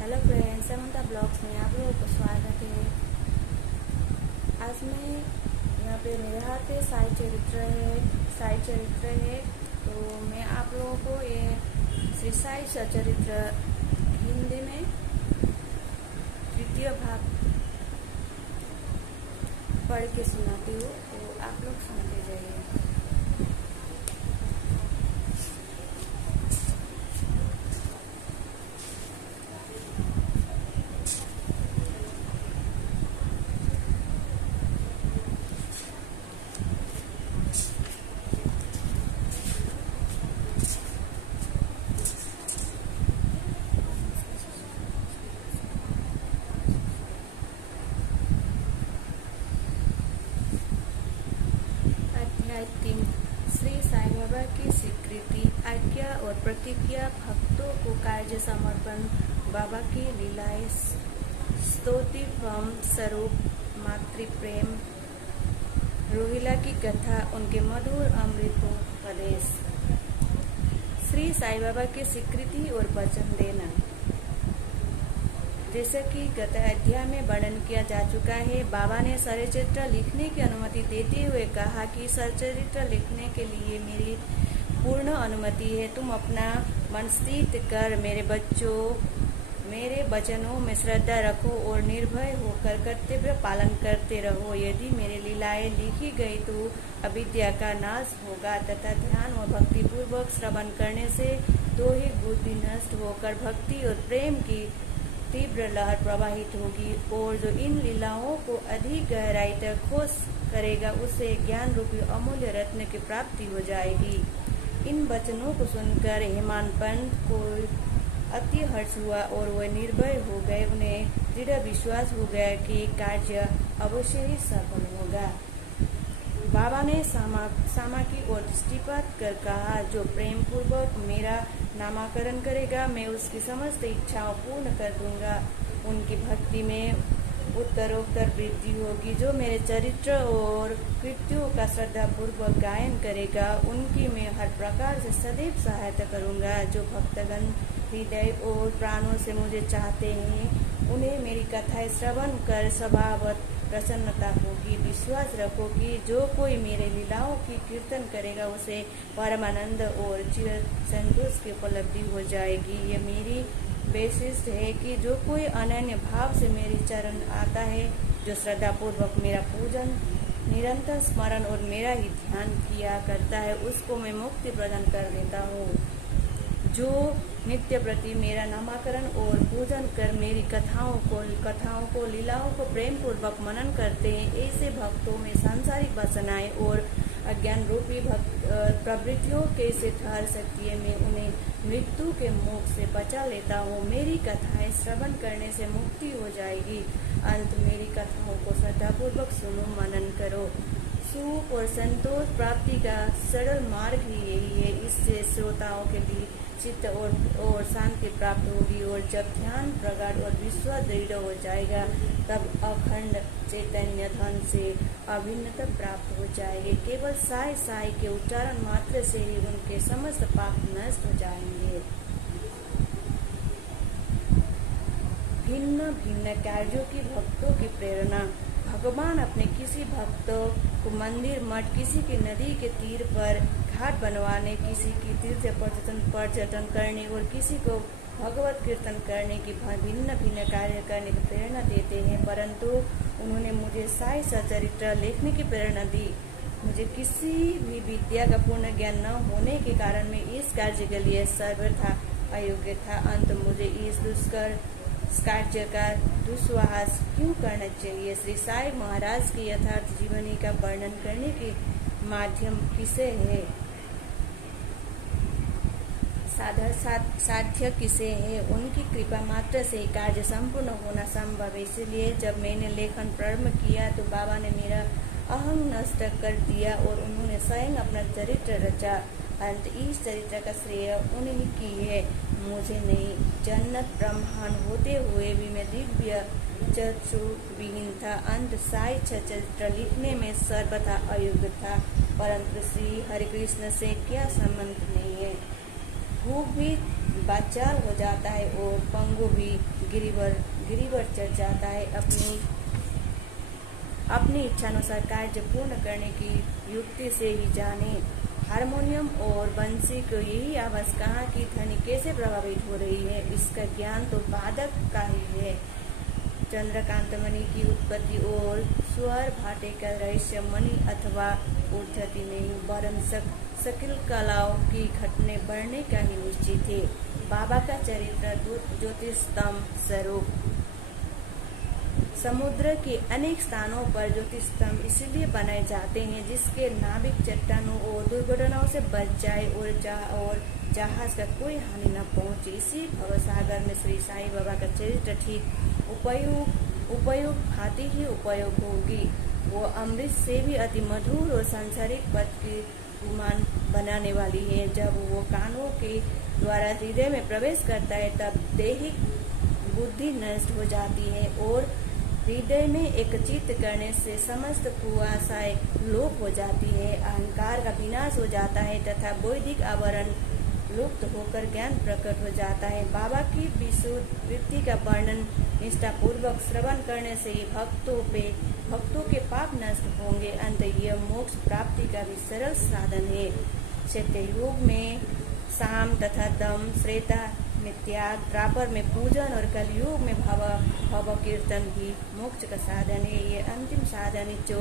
Hello friends, Samantha blogs में आप लोगों को स्वागत है। आज मैं यहाँ पे मेरे हाथ पे साई चरित्र है। तो मैं आप लोगों को ये श्री साई सचरित्र हिंदी में तृतीय भाग पढ़ के सुनाती हूँ, तो आप लोग सुनते जाइए। अध्याय 3 श्री साई बाबा की स्वीकृति, आज्ञा और प्रतिज्ञा, भक्तों को कार्य समर्पण, बाबा की लीलाएं, स्तोतिवम स्वरूप, मातृ प्रेम, रोहिला की कथा, उनके मधुर अमृतोपदेश। श्री साई बाबा की स्वीकृति और वचन देना। जैसा कि गत अध्याय में वर्णन किया जा चुका है, बाबा ने सरचरित्र लिखने की अनुमति देते हुए कहा कि सरचरित्र लिखने के लिए मेरी पूर्ण अनुमति है। तुम अपना मन स्थिर कर मेरे वचनों में श्रद्धा रखो और निर्भय होकर कर्तव्य पालन करते रहो। यदि मेरी लीलाएं लिखी गई तो अविद्या का नाश होगा तथा ध्यान और भक्ति पूर्वक श्रवण करने से दो ही बुद्धि नष्ट होकर भक्ति और प्रेम की तीव्र लहर प्रवाहित होगी, और जो इन लीलाओं को अधिक गहराई तक खोज करेगा उसे ज्ञान रूपी अमूल्य रत्न की प्राप्ति हो जाएगी। इन वचनों को सुनकर हेमान पंत को अति हर्ष हुआ और वह निर्भय हो गए। उन्हें दृढ़ विश्वास हो गया कि कार्य अवश्य ही सफल होगा। बाबा ने सामा की ओर दृष्टिपात कर कहा, जो प्रेम पूर्वक मेरा नामकरण करेगा मैं उसकी समस्त इच्छाओं पूर्ण कर दूंगा। उनकी भक्ति में उत्तरोत्तर वृद्धि होगी। जो मेरे चरित्र और कृत्यों का श्रद्धा पूर्वक गायन करेगा उनकी मैं हर प्रकार से सदैव सहायता करूंगा। जो भक्तगण हृदय और प्राणों से मुझे चाहते हैं उन्हें मेरी कथाएं श्रवण कर स्वभावतः प्रसन्नता होगी। विश्वास रखो कि जो कोई मेरे लीलाओं की कीर्तन करेगा उसे परमानंद और चिर संतोष की उपलब्धि हो जाएगी। ये मेरी वैशिष्ट है कि जो कोई अनन्य भाव से मेरे चरण आता है, जो श्रद्धा पूर्वक मेरा पूजन, निरंतर स्मरण और मेरा ही ध्यान किया करता है, उसको मैं मुक्ति प्रदान कर देता हूँ। जो नित्य प्रति मेरा नामकरण और पूजन कर मेरी कथाओं को लीलाओं को प्रेम पूर्वक मनन करते हैं, ऐसे भक्तों में सांसारिक वासनाएं और अज्ञान रूपी प्रवृत्तियों कैसे ठहर सकती है। मैं उन्हें मृत्यु के मुख से बचा लेता हूँ। मेरी कथाएं श्रवण करने से मुक्ति हो जाएगी। अंत मेरी कथाओं को श्रद्धापूर्वक सुनो, मनन करो। सुख और संतोष प्राप्ति का सरल मार्ग ही यही है। इससे श्रोताओं के लिए चित्त और शांति प्राप्त होगी, और जब ध्यान प्रगाढ़ और विश्वास दृढ़ हो जाएगा तब अखंड चैतन्य धन से अभिन्नता प्राप्त हो जाएगी। केवल साई साई के उच्चारण मात्र से ही उनके समस्त पाप नष्ट हो जाएंगे। भिन्न भिन्न कार्यों की भक्तों की प्रेरणा। भगवान अपने किसी भक्त को मंदिर, मठ, किसी की नदी के तीर पर घाट बनवाने, किसी की तीर्थ पर्यटन करने और किसी को भगवत कीर्तन करने की भिन्न भिन्न कार्य करने की प्रेरणा देते हैं, परंतु उन्होंने मुझे साई सचरित्र लिखने की प्रेरणा दी। मुझे किसी भी विद्या का पूर्ण ज्ञान न होने के कारण मैं इस कार्य के लिए सर्वथा अयोग्य था। अंत मुझे इस कार्य का दुस्साहस क्यों करना चाहिए। श्री साई महाराज की यथार्थ जीवनी का वर्णन करने के माध्यम किसे है, साध्य किसे है। उनकी कृपा मात्र से कार्य संपूर्ण होना संभव है। इसलिए जब मैंने लेखन प्रारंभ किया तो बाबा ने मेरा अहं नष्ट कर दिया और उन्होंने स्वयं अपना चरित्र रचा। अंत इस चरित्र का श्रेय उन्हीं की है, मुझे नहीं। जन्नत ब्रह्मांड होते हुए भी मैं दिव्य चक्षु विहीन था। अंत साई चरित्र लिखने में सर्वथा अयोग्य था, परंतु श्री हरिकृष्ण से क्या संबंध नहीं है। भूख भी बाचाल हो जाता है और पंगु भी गिरिवर चढ़ जाता है। अपनी इच्छानुसार कार्य पूर्ण करने की युक्ति से ही जाने। हारमोनियम और बंसी को यही आवाज कहाँ की ध्वनि कैसे प्रभावित हो रही है, इसका ज्ञान तो वादक का ही है। चंद्रकांत मणि की उत्पत्ति और स्वर भाटे का रहस्य मणि अथवा उद्धति नहीं, वरन सकल कलाओं की घटने बढ़ने का ही निश्चित है। बाबा का चरित्र ज्योतिषस्तंभ स्वरूप। समुद्र के अनेक स्थानों पर ज्योतिषस्तंभ इसलिए बनाए जाते हैं जिसके नाविक चट्टानों और दुर्घटनाओं से बच जाए और जहाज का कोई हानि न पहुंचे। इसी भवसागर में श्री साईं बाबा का चरित्र ठीक उपयोग भांति ही उपयोग होगी। वो अमृत से भी अति मधुर और सांसारिक पद की गुमान बनाने वाली है। जब वो कानों के द्वारा हृदय में प्रवेश करता है तब दैहिक बुद्धि नष्ट हो जाती है और हृदय में एकचित्त करने से समस्त कुआशाएं लोप हो जाती है। अहंकार का विनाश हो जाता है तथा बौद्धिक आवरण लुप्त होकर ज्ञान प्रकट हो जाता है। बाबा की विशुद्ध वृत्ति का वर्णन निष्ठापूर्वक श्रवण करने से ही भक्तों के पाप नष्ट होंगे। अंत यह मोक्ष प्राप्ति का भी सरल साधन है। सत्ययुग में साम तथा दम, त्रेता में त्याग, द्वापर में पूजन और कलयुग में भव कीर्तन भी मोक्ष का साधन है। ये अंतिम साधन है जो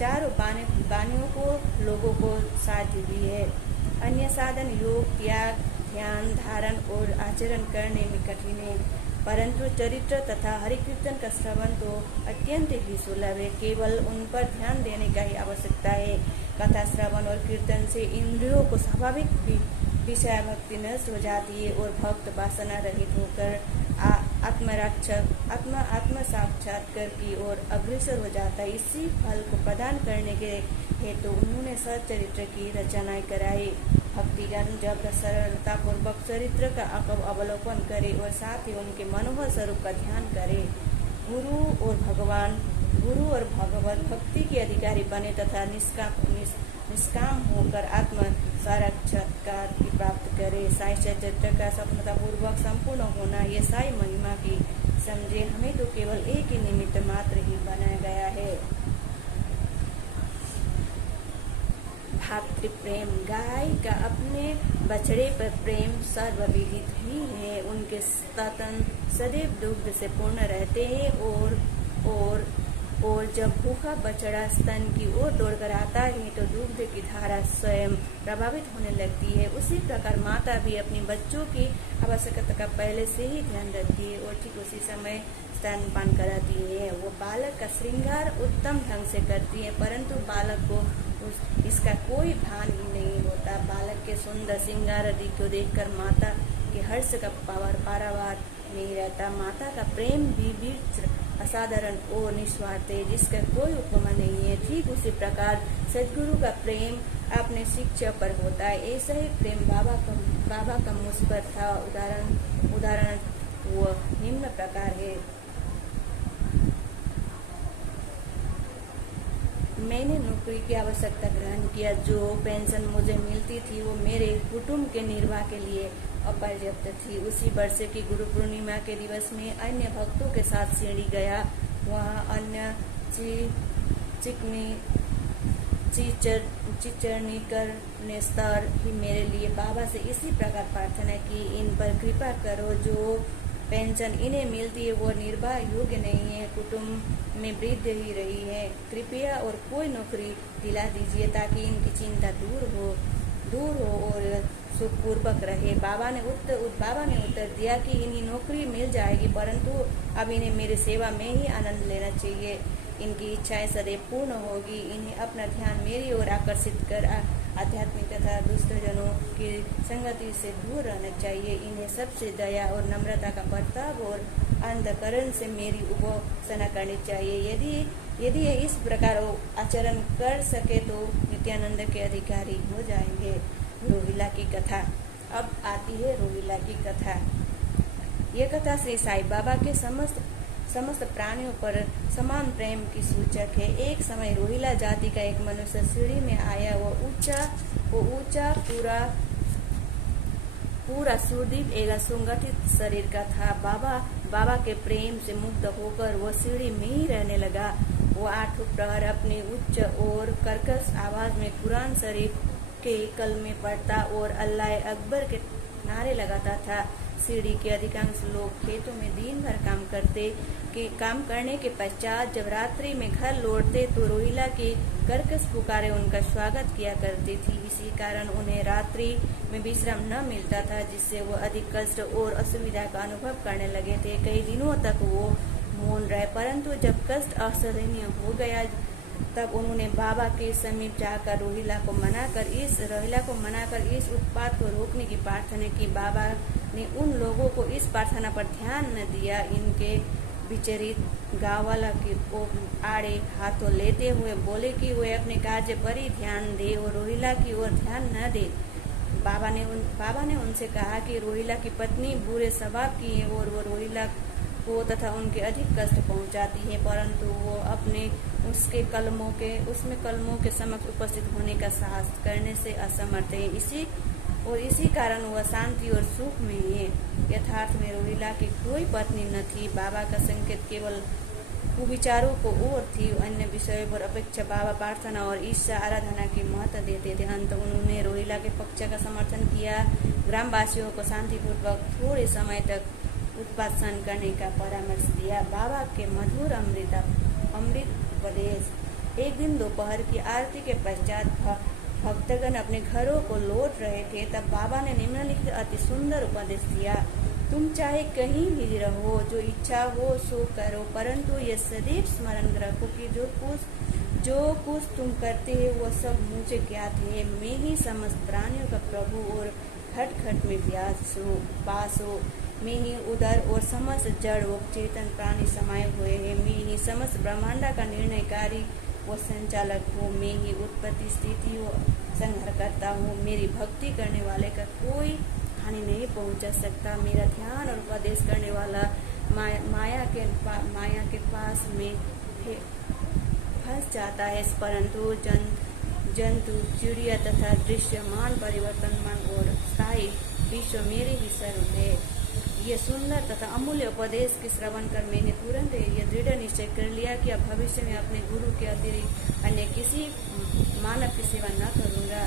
चारों बानियों को लोगों को साध्य हुई है। अन्य साधन योग, त्याग, ध्यान, धारण और आचरण करने में कठिन है, परंतु चरित्र तथा हरिकीर्तन का श्रवण तो अत्यंत ही सुलभ है। केवल उन पर ध्यान देने का ही आवश्यकता है। कथा श्रवण और कीर्तन से इंद्रियों को स्वाभाविक विषय भक्ति नष्ट हो जाती है और भक्त वासना रहित होकर आत्म साक्षात्कार की ओर अग्रसर हो जाता है। इसी फल को प्रदान करने के हेतु उन्होंने सच्चरित्र की रचनाएं कराई। भक्तिगण जब सरलता पूर्वक चरित्र का अवलोकन करे और साथ ही उनके मनोहर स्वरूप का ध्यान करे, गुरु और भगवत भक्ति के अधिकारी बने तथा निष्काम होकर आत्म साक्षात्कार की प्राप्त करे। साई चरित्र का सफलता पूर्वक संपूर्ण होना ये साई महिमा की समझे। हमें तो केवल एक ही निमित्त मात्र ही बनाया गया है। भातृ प्रेम, गाय का अपने बछड़े पर प्रेम सर्वविदित ही है। उनके स्तन सदैव दुग्ध से पूर्ण रहते हैं और जब भूखा बछड़ा स्तन की ओर दौड़कर आता है तो दूध की धारा स्वयं प्रभावित होने लगती है। उसी प्रकार माता भी अपने बच्चों की आवश्यकता का पहले से ही ध्यान रखती है और ठीक उसी समय स्तनपान कराती है। वो बालक का श्रृंगार उत्तम ढंग से करती है, परंतु बालक को इसका कोई भान ही नहीं होता। बालक के सुंदर श्रृंगार आदि को देखकर माता के हर्ष का पारावार नहीं रहता। माता का प्रेम भी असाधारण और निस्वार्थ है, जिसका कोई उपमा नहीं है। ठीक उसी प्रकार सद्गुरु का प्रेम अपने शिक्षा पर होता है। ऐसा ही प्रेम बाबा का मुझ पर था। उदाहरण वो निम्न प्रकार है। मैंने नौकरी की आवश्यकता ग्रहण किया। जो पेंशन मुझे मिलती थी वो मेरे कुटुंब के निर्वाह के लिए अपर्याप्त थी। उसी वर्ष की गुरु पूर्णिमा के दिवस में अन्य भक्तों के साथ शिरडी गया। वहाँ अन्य चिचरणीकर ने स्तर ही मेरे लिए बाबा से इसी प्रकार प्रार्थना की, इन पर कृपा करो। जो पेंशन इन्हें मिलती है वो निर्वाह योग्य नहीं है, कुटुंब में वृद्धि ही रही है। कृपया और कोई नौकरी दिला दीजिए ताकि इनकी चिंता दूर हो और सुखपूर्वक रहे। बाबा ने उत्तर दिया कि इन्हें नौकरी मिल जाएगी, परंतु अब इन्हें मेरी सेवा में ही आनंद लेना चाहिए। इनकी इच्छाएं सदैव पूर्ण होगी। इन्हें अपना ध्यान मेरी ओर आकर्षित कर आध्यात्मिक तथा दुष्टजनों की संगति से दूर रहना चाहिए। इन्हें सबसे दया और नम्रता का बर्ताव और अंधकरण से मेरी उपासना करनी चाहिए। यदि ये इस प्रकार आचरण कर सके तो नित्यानंद के अधिकारी हो जाएंगे। रोहिला की कथा। अब आती है रोहिला की कथा। ये कथा श्री साईं बाबा के समस्त प्राणियों पर समान प्रेम की सूचक है। एक समय रोहिला जाति का एक मनुष्य सीढ़ी में आया। वो ऊंचा पूरा सुदीप एवं सुगठित शरीर का था। बाबा बाबा के प्रेम से मुग्ध होकर वो सीढ़ी में ही रहने लगा। वो आठों प्रहर अपने उच्च और कर्कश आवाज में कुरान शरीफ के कलमे पढ़ता और अल्लाह अकबर के नारे लगाता था। सीढ़ी के अधिकांश लोग खेतों में दिन भर काम करने के पश्चात जब रात्रि में घर लौटते तो रोहिला की कर्कश पुकारे उनका स्वागत किया करती थी। इसी कारण उन्हें रात्रि में विश्राम न मिलता था, जिससे वो अधिक कष्ट और असुविधा का अनुभव करने लगे थे। कई दिनों तक वो मौन रहे, परंतु जब कष्ट असहनीय हो गया तब उन्होंने बाबा के समीप जाकर रोहिला को मनाकर इस उत्पात को रोकने की प्रार्थना की। बाबा ने उन लोगों को इस प्रार्थना पर ध्यान न दिया। इनके विचरित गांववाला की आड़े हाथों लेते हुए बोले कि वे अपने कार्य पर ही ध्यान दे और रोहिला की ओर ध्यान न दे। बाबा ने उनसे कहा कि रोहिला की पत्नी बुरे स्वभाव की है और वो रोहिला को तथा उनके अधिक कष्ट पहुंचाती है, परंतु वो अपने उसमें कलमों के समक्ष उपस्थित होने का साहस करने से असमर्थ है। इसी कारण वह शांति और सुख में है। यथार्थ में रोहिला की कोई पत्नी न थी। बाबा का संकेत केवल कुविचारों को ओर थी। अन्य विषयों पर अपेक्षा बाबा प्रार्थना और ईश्वर आराधना की महत्व देते थे। अंत उन्होंने रोहिला के पक्ष का समर्थन किया। ग्रामवासियों को शांतिपूर्वक थोड़े समय तक उत्पात सहन करने का परामर्श दिया। बाबा के मधुर अमृत उपदेश। एक दिन दोपहर की आरती के पश्चात भक्तगण अपने घरों को लौट रहे थे, तब बाबा ने निम्नलिखित अति सुंदर उपदेश दिया। तुम चाहे कहीं भी रहो, जो इच्छा हो सो करो, परंतु ये सदैव स्मरण रखो कि जो कुछ तुम करते हो वह सब मुझे ज्ञात है। मैं ही समस्त प्राणियों का प्रभु और घट घट में पास हो। मैं ही उदर और समस्त जड़ व चेतन प्राणी समाये हुए हैं। मैं ही समस्त ब्रह्मांड का निर्णयकारी व संचालक हूँ। मैं ही उत्पत्ति स्थिति व संहार करता हूँ। मेरी भक्ति करने वाले का कोई हानि नहीं पहुँचा सकता। मेरा ध्यान और उपदेश करने वाला माया के पास में फंस जाता है, परंतु जंतु चिड़िया तथा दृश्यमान परिवर्तनमान और स्थायी विश्व मेरे ही स्वरूप है। यह सुंदर तथा अमूल्य उपदेश के श्रवण कर मैंने तुरंत यह दृढ़ निश्चय कर लिया कि अब भविष्य में अपने गुरु के अतिरिक्त अन्य किसी मानव की सेवा न करूँगा।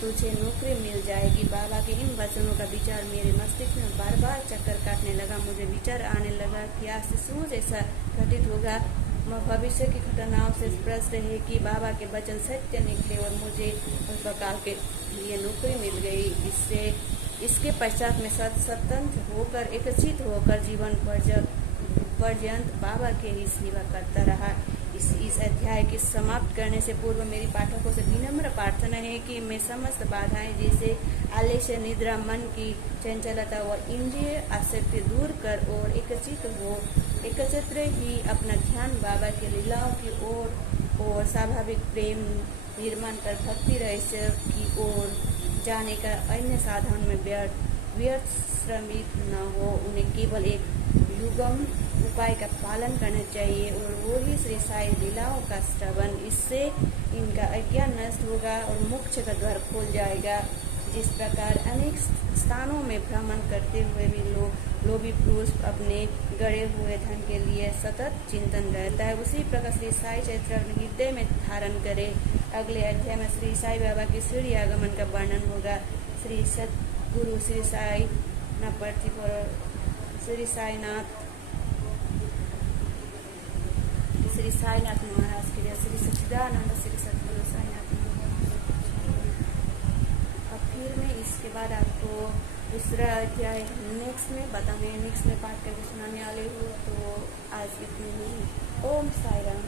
तुझे नौकरी मिल जाएगी। बाबा के इन वचनों का विचार मेरे मस्तिष्क में बार बार चक्कर काटने लगा। मुझे विचार आने लगा कि आज से सूझ ऐसा घटित होगा। भविष्य की घटनाओं से स्पष्ट है कि बाबा के वचन सत्य निकले और मुझे अल्पकाल के लिए नौकरी मिल गई। इसके पश्चात में स्वतंत्र होकर एकत्रित होकर जीवन पर्यंत बाबा के ही सेवा करता रहा। इस अध्याय के समाप्त करने से पूर्व मेरी पाठकों से विनम्र प्रार्थना है कि मैं समस्त बाधाएं जैसे आलस्य, निद्रा, मन की चंचलता व इंद्रिय आसक्ति दूर कर और एकत्र ही अपना ध्यान बाबा के लीलाओं की ओर और स्वाभाविक प्रेम निर्माण कर भक्ति रहस्य की ओर जाने का अन्य साधन में व्यर्थ श्रमित न हो। उन्हें केवल एक युगम उपाय का पालन करना चाहिए और वो ही श्री साई लीलाओं का श्रवण। इससे इनका अज्ञान नष्ट होगा और मोक्ष का द्वार खोल जाएगा। जिस प्रकार अनेक स्थानों में भ्रमण करते हुए भी लोभी पुरुष अपने गड़े हुए धन के लिए सतत चिंतन रहता है, उसी प्रकार श्री साई चरित्र अपने हृदय में धारण करे। अगले अध्याय में श्री साई बाबा की सीढ़ी आगमन का वर्णन होगा। श्री सतगुरु श्री साई साईनाथ महाराज के लिए श्री सच्चिदानंद श्री सतगुरु साईनाथ महाराज। अब फिर मैं इसके बाद आपको दूसरा अध्याय नेक्स्ट में पाठ करके सुनाने वाली हूँ। तो आज इतनी ही। ओम साई राम।